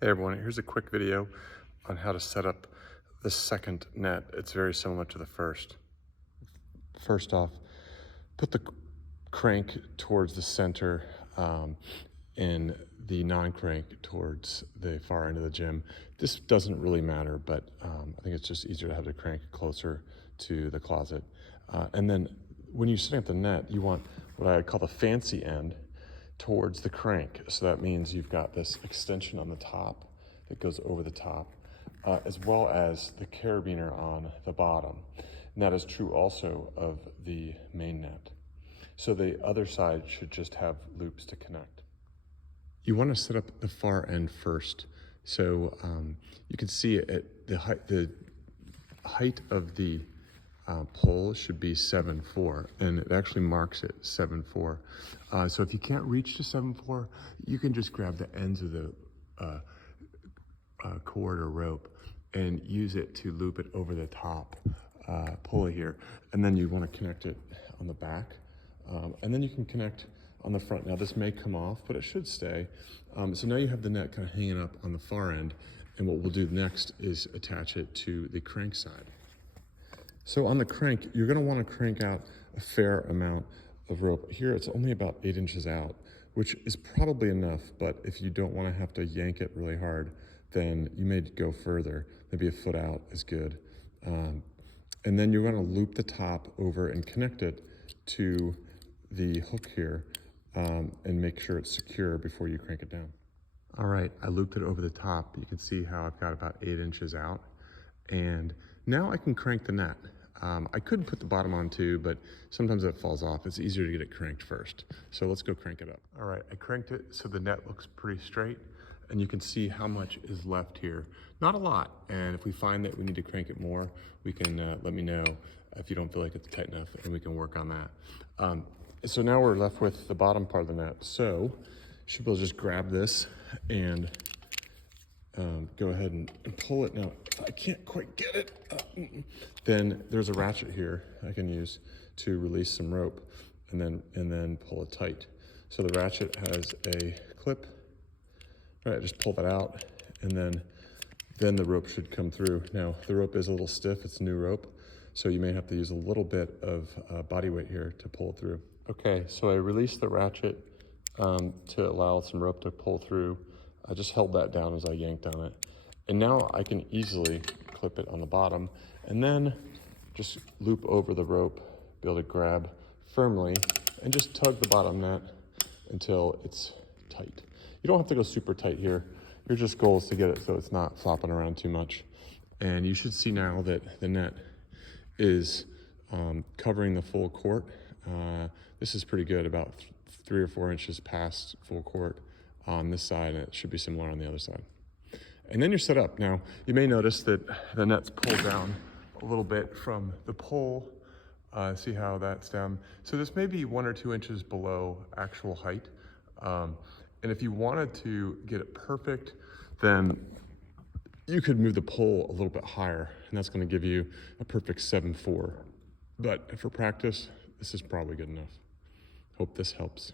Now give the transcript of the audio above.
Hey everyone, here's a quick video on how to set up the second net. It's very similar to the first. First off, put the crank towards the center and the non-crank towards the far end of the gym. This doesn't really matter, but I think it's just easier to have the crank closer to the closet. And then when you're setting up the net, you want what I call the fancy end towards the crank. So that means you've got this extension on the top that goes over the top, as well as the carabiner on the bottom. And that is true also of the main net. So the other side should just have loops to connect. You want to set up the far end first. So you can see it, the height of the pole should be 7.4, and it actually marks it 7.4. So if you can't reach to 7.4, you can just grab the ends of the cord or rope and use it to loop it over the top pulley here. And then you want to connect it on the back. And then you can connect on the front. Now this may come off, but it should stay. So now you have the net kind of hanging up on the far end. And what we'll do next is attach it to the crank side. So on the crank, you're going to want to crank out a fair amount of rope. Here it's only about 8 inches out, which is probably enough, but if you don't want to have to yank it really hard, then you may go further. Maybe a foot out is good. And then you're going to loop the top over and connect it to the hook here and make sure it's secure before you crank it down. All right, I looped it over the top. You can see how I've got about 8 inches out. And now I can crank the net. I could put the bottom on too, but sometimes it falls off. It's easier to get it cranked first. So let's go crank it up. All right, I cranked it so the net looks pretty straight, and you can see how much is left here. Not a lot, and if we find that we need to crank it more, we can let me know if you don't feel like it's tight enough, and we can work on that. So now we're left with the bottom part of the net. So you should be able to just grab this and go ahead and pull it. Now, if I can't quite get it, then there's a ratchet here I can use to release some rope and then pull it tight. So the ratchet has a clip. All right, just pull that out, and then the rope should come through. Now, the rope is a little stiff. It's new rope, so you may have to use a little bit of body weight here to pull it through. Okay, so I released the ratchet to allow some rope to pull through. I just held that down as I yanked on it. And now I can easily clip it on the bottom and then just loop over the rope, be able to grab firmly and just tug the bottom net until it's tight. You don't have to go super tight here. Your just goal is to get it so it's not flopping around too much. And you should see now that the net is covering the full court. This is pretty good, about 3 or 4 inches past full court on this side, and it should be similar on the other side. And then you're set up. Now, you may notice that the net's pulled down a little bit from the pole. See how that's down? So this may be 1 or 2 inches below actual height. And if you wanted to get it perfect, then you could move the pole a little bit higher, and that's going to give you a perfect 7.4. But for practice, this is probably good enough. Hope this helps.